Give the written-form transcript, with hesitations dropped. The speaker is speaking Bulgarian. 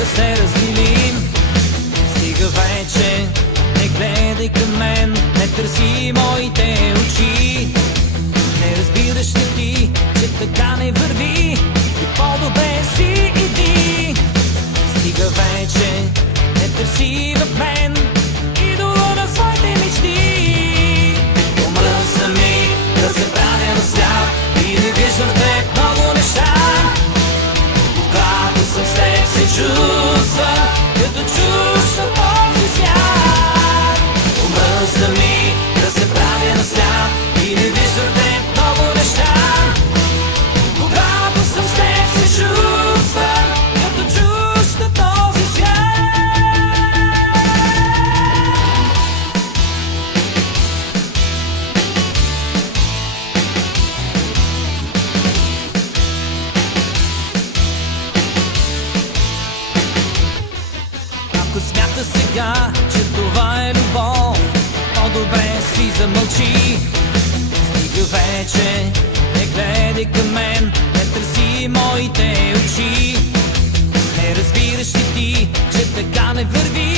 да се разделим. Стига вече, не гледай към мен, не търси моите очи. Не разбираш ли ти, че така не върви и по-добре си иди. Стига вече, не търси в мен идола на своите мечти. Омръзна ми да се правя на свят и да виждам в теб много неща. Когато съм с теб се чувствам като чужд на този свят. Омръзна ми да се правя на свят и не виждам в теб много неща. Когато съм с теб се чувствам като чужд на този свят. Ако смята сега, че това е любов, по-добре си замълчи. Стига вече, не гледай към мен, не търси моите очи. Не разбираш ли ти, че така не върви